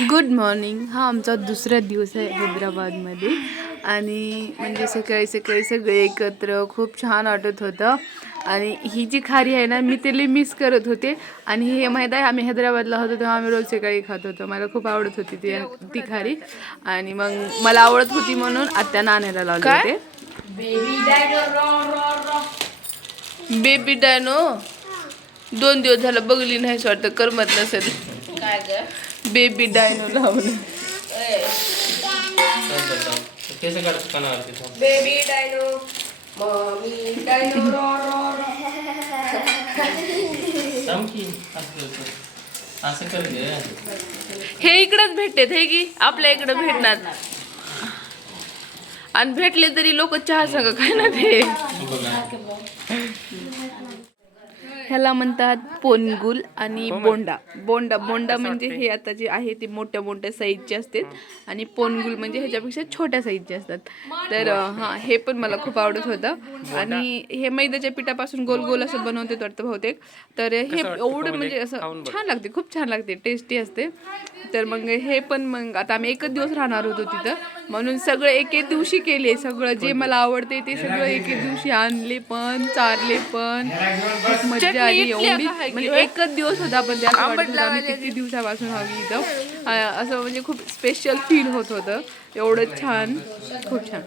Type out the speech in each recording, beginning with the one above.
Good morning हा आमचा दुसरा दिवस आहे हैदराबादमध्ये. आणि म्हणजे सकाळी सकाळी सगळे एकत्र खूप छान वाटत होतं. आणि ही जी खारी आहे ना मी तिला मिस करत होते. आणि हे माहीत आहे आम्ही हैदराबादला होतो तेव्हा आम्ही रोज सकाळी खात होतो. मला खूप आवडत होती ती ती खारी. आणि मग मला आवडत होती म्हणून आत्या नाण्याला लावले होते. बेबी डायनो दोन दिवस झालं बघली नाही असं वाटतं करमत नसेल. काय ग? बेबी डायनो लावलं केस काढतो कानावरती थांब. Baby dino mummy dino row row row थांब की असं करतो. असं कर ग हे इकडंच भेटते हे की आपल्या इकडं भेटणार आणि भेटले तरी लोक चहा संग काय ना ते बघा ह्याला म्हणतात पोनगुल आणि बोंडा. बोंडा बोंडा म्हणजे हे आता जे आहे ते मोठ्या मोठ्या साईजचे असतात. आणि पोनगुल म्हणजे ह्याच्यापेक्षा छोट्या साईजचे असतात. तर हा हे पण मला खूप आवडत होतं. आणि हे मैद्याच्या पिठापासून गोल गोल असं बनवते वाटतं बहुतेक. तर हे एवढं म्हणजे असं छान लागते खूप छान लागते टेस्टी असते. तर मग हे पण मग आता आम्ही एकच दिवस राहणार होतो तिथं. म्हणून सगळं एक एक दिवशी केले. सगळं जे मला आवडते ते सगळं एक एक दिवशी आणले पण चारले पण. एवढी म्हणजे एकच दिवस होता पण त्या किती दिवसापासून हवी इथं असं म्हणजे खूप स्पेशल फील होत होतं. एवढं छान खूप छान.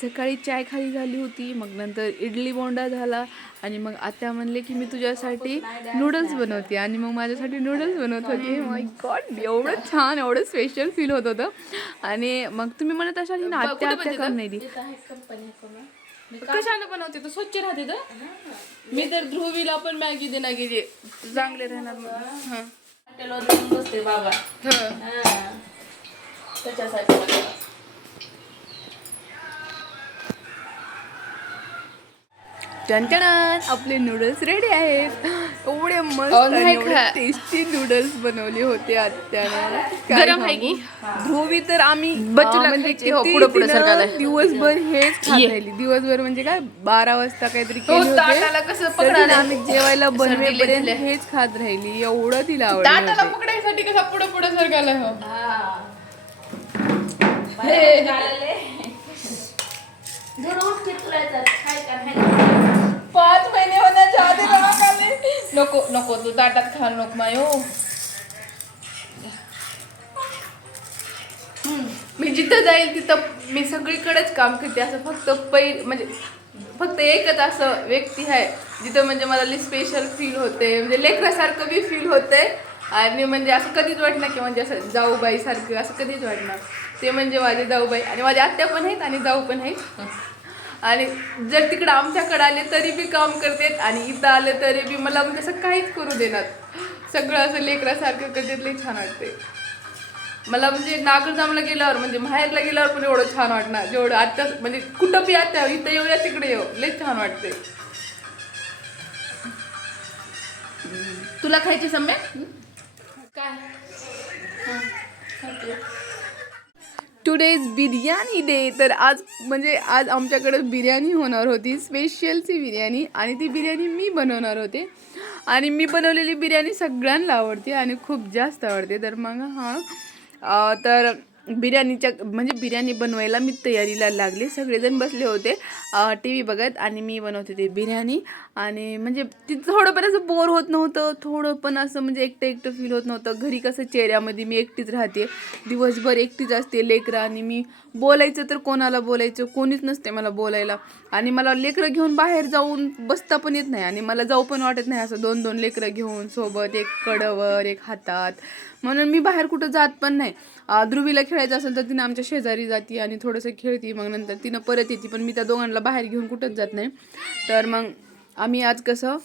सकाळी चाय खाली झाली होती मग नंतर इडली बोंडा झाला आणि मग आत्या म्हणले की मी तुझ्यासाठी नूडल्स बनवते आणि मग माझ्यासाठी नूडल्स बनवत होते. माय गॉड एवढं छान एवढं स्पेशल फील होत होतं. आणि मग तुम्ही म्हणत असाल ना आत्या आत्या का नाही दी कशाने बनवते? तू स्वच्छ राहते तर? मी तर ध्रुवीला पण मॅगी देणार गेली चांगले राहणार. हं. हॉटेलवर जाऊन बसते बाबा. हं. त्याच्यासाठी आपले नूडल्स रेडी आहेत. एवढे मस्त नाही खा. टेस्टी नूडल्स बनवले होते आत्यानं काय गरम आहे की? सांगू? ध्रुवी तर आम्ही बच्चूला अं, म्हणजे खायची, हो, किती पुढं- पुढं तिनं सरकायला. दिवसभर हेच खात ये. राहिली दिवसभर म्हणजे काय बारा वाजता काहीतरी हो, केले होते ताटाला कसं तर पकडायला? आम्ही जेवायला बनवेपर्यंत दिले. हेच खात राहिली एवढं तिला आवडलं होतं. पकडायसाठी कसा पुढे पुढे सरकायला हो महिने होण्याच्या आधी राग आले नको नको तू ताटात खाल नको मायो. मी जिथं जाईल तिथं मी सगळीकडेच काम करते. असं फक्त पै म्हणजे फक्त एकच असं व्यक्ती आहे जिथं म्हणजे मला लई स्पेशल फील होते. म्हणजे लेकरासारखं बी फील होते आणि म्हणजे असं कधीच वाटणार की म्हणजे असं जाऊबाईसारखं असं कधीच वाटणार. ते म्हणजे माझे जाऊबाई आणि माझ्या आत्या पण आहेत आणि जाऊ पण आहेत. आणि जर तिकडं आमच्याकडे आले तरी बी काम करतात आणि इथं आले तरी बी मला म्हणजे असं काहीच करू देणार. सगळं असं लेकरासारखं करतात लई छान वाटते मला म्हणजे नागरजामला गेल्यावर म्हणजे माहेरला गेल्यावर पण एवढं छान वाटणार. जेवढं आत्ता म्हणजे कुठं बी आत्ता इथं येऊया तिकडे येऊ. लई छान वाटते तुला खायची Samya today is biryani day तर आज म्हणजे आज आमच्याकडं बिर्याणी होणार होती स्पेशलची बिर्याणी आणि ती बिर्याणी मी बनवणार होते. आणि मी बनवलेली बिर्याणी सगळ्यांना आवडते आणि खूप जास्त आवडते. तर मग हां. तर बिर्याणीच्या म्हणजे बिर्याणी बनवायला मी तयारीला लागले. सगळेजण बसले होते. टी व्ही बघत आणि मी बनवत होते बिर्याणी. आणि म्हणजे ती थोडं पण असं बोर होत नव्हतं थोडं पण असं म्हणजे एकटं एकटं फील होत नव्हतं. घरी कसं चेहऱ्यामध्ये मी एकटीच राहते दिवसभर एकटीच असते लेकरं आणि मी बोलायचं तर कोणाला बोलायचं कोणीच नसते मला बोलायला. आणि मला लेकरं घेऊन बाहेर जाऊन बसता पण येत नाही आणि मला जाऊ पण वाटत नाही असं दोन दोन लेकरं घेऊन सोबत एक कडवर एक हातात. म्हणून मी बाहेर कुठं जात पण नाही. ध्रुवीला खेळायचं असेल तर तिनं आमच्या शेजारी जाते आणि थोडंसं खेळते मग नंतर तिनं परत येते. पण मी त्या दोघांना बाहेर घेऊन कुठंच जात नाही. तर मग आम्ही आज कसं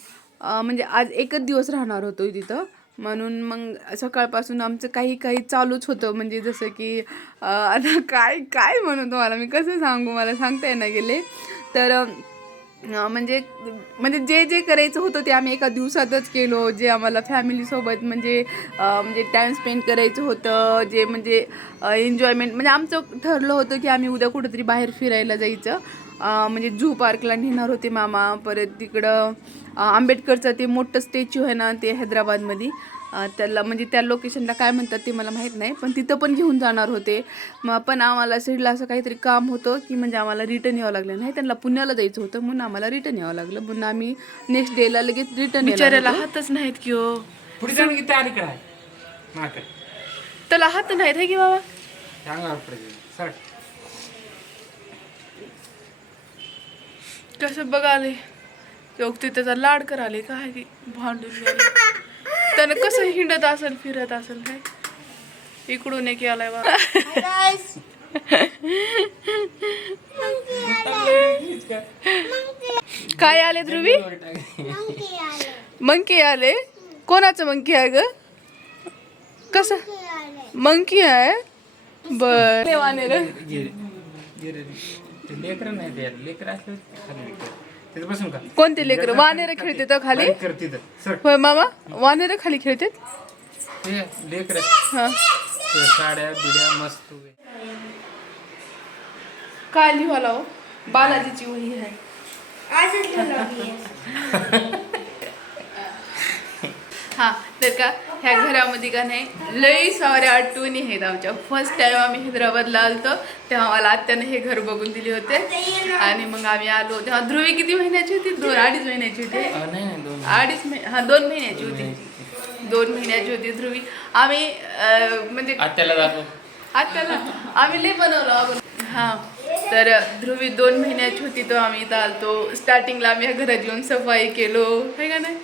म्हणजे आज एकच दिवस राहणार होतो तिथं. म्हणून मग सकाळपासून आमचं काही काही चालूच होतं. म्हणजे जसं की आता काय काय म्हणू तुम्हाला? मी कसं सांगू? मला सांगता येणार गेले. तर म्हणजे म्हणजे जे जे करायचं होतं ते आम्ही एका दिवसातच केलो. जे आम्हाला फॅमिलीसोबत म्हणजे म्हणजे टाईम स्पेंड करायचं होतं. जे म्हणजे एन्जॉयमेंट म्हणजे आमचं ठरलं होतं की आम्ही उद्या कुठंतरी बाहेर फिरायला जायचं. म्हणजे जू पार्कला नेणार होते मामा. परत तिकडं आंबेडकरचं ते मोठं स्टॅच्यू आहे ना ते हैदराबादमध्ये. त्याला म्हणजे त्या लोकेशनला काय म्हणतात ते मला माहीत नाही पण तिथं पण घेऊन जाणार होते. मग पण आम्हाला सिडला असं काहीतरी काम होतं की म्हणजे आम्हाला रिटर्न यावं लागलं नाही. त्यांना पुण्याला जायचं होतं म्हणून आम्हाला रिटर्न यावं लागलं. म्हणून आम्ही नेक्स्ट डेला लगेच रिटर्न बिचारायला हातच नाहीत की हो. पुढे जाऊन किती अलीकडे आहे माकडे त्याला हात नाहीत आहे की बाबा? कसं बघाले? योगती त्याचा लाड कराले काय की भांडून त्यानं कसं हिंडत असेल फिरत असेल काय? इकडून एक आलाय बा. काय आले ध्रुवी? मंकी आले. कोणाचं मंकी आहे ग? कसं? मंकी आहे? बर. लेकर नाही ते लेकर असलं खाली लेकर तिथं बसून का? कोणते लेकर? वानेर खेळते तर खाली? बारीक कर तिथं सर. होय मामा? वानेर खाली खेळते ते लेकर. हा. साड्या बिड्या मस्त उभे. काय लिहायला हो. बालाजीची वही आहे. हा तर का ह्या घरामध्ये का नाही लई साऱ्या आठवणी आहेत आमच्या. फर्स्ट टाइम आम्ही हैदराबादला आलतो तेव्हा मला आत्यानं हे घर बघून दिले होते. आणि मग आम्ही आलो. तेव्हा ध्रुवी किती महिन्याची होती? दोन अडीच महिन्याची होती? अडीच महिने हा दोन महिन्याची होती. दोन महिन्याची होती ध्रुवी. आम्ही म्हणजे आत्याला आत्याला? आम्ही लय बनवलं अगोदर. हा तर ध्रुवी दोन महिन्याची होती तो आम्ही इथं आलतो. स्टार्टिंगला आम्ही घरात येऊन सफाई केलो. हे का नाही?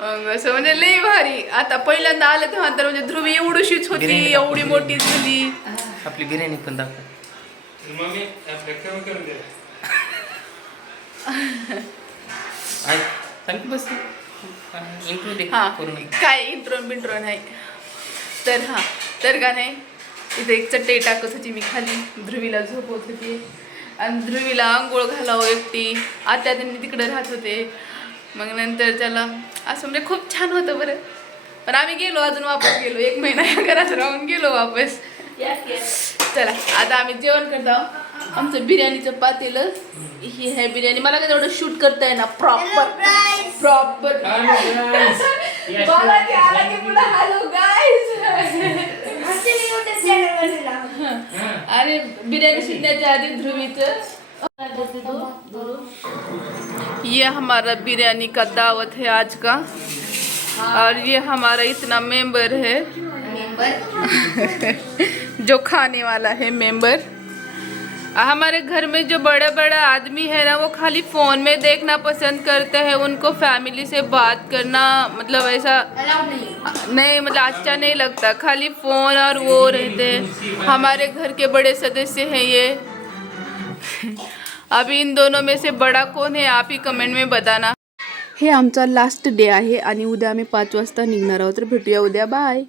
मग असं म्हणजे लय भारी. आता पहिल्यांदा आलं तेव्हा तर म्हणजे ध्रुवी एवढीशीच होती बिर्याणी एवढी मोठी झाली. आपली बिर्याणी पण दाखव. मम्मी आपलं कमी करून दे. आई सांग की बस इंट्रो दे हा पूर्ण काय इंट्रो बिंट्रो नाही. तर हा तर का नाही इथे एक चटई टाकत होती मी खाली. ध्रुवीला झोपवत होती. आणि ध्रुवीला आंघोळ घालावं एकटी. आत्या त्यांनी तिकडे राहत होते. मग नंतर त्याला असं म्हणजे खूप छान होतं बरं. पण आम्ही गेलो अजून वापस गेलो. एक महिना या घरात राहून गेलो वापस. चला आता आम्ही जेवण करत आहोत. आमचं बिर्याणीचं पातेलं. ही आहे बिर्याणी. मला काय तेवढं शूट करता येणार प्रॉपर प्रॉपर अरे बिरयानी शिकण्याच्या आधी ध्रुवीच ये हमारा बिरयानी का दावत है आज का। और ये हमारा इतना मेंबर है। जो खाने वाला है मेंबर। हमारे घर में जो बड़े बड़े आदमी है ना, वो खाली फ़ोन में देखना पसंद करते हैं। उनको फैमिली से बात करना मतलब ऐसा नहीं मतलब अच्छा नहीं लगता। खाली फ़ोन और वो रहते हैं। हमारे घर के बड़े सदस्य हैं ये। अभी इन दोनों में से बड़ा कौन है आप ही कमेंट में बताना। हे आमचा लास्ट डे आहे आणि उद्या आम्ही पाच वाजता निघणार आहोत. तर भेटूया उद्या. बाय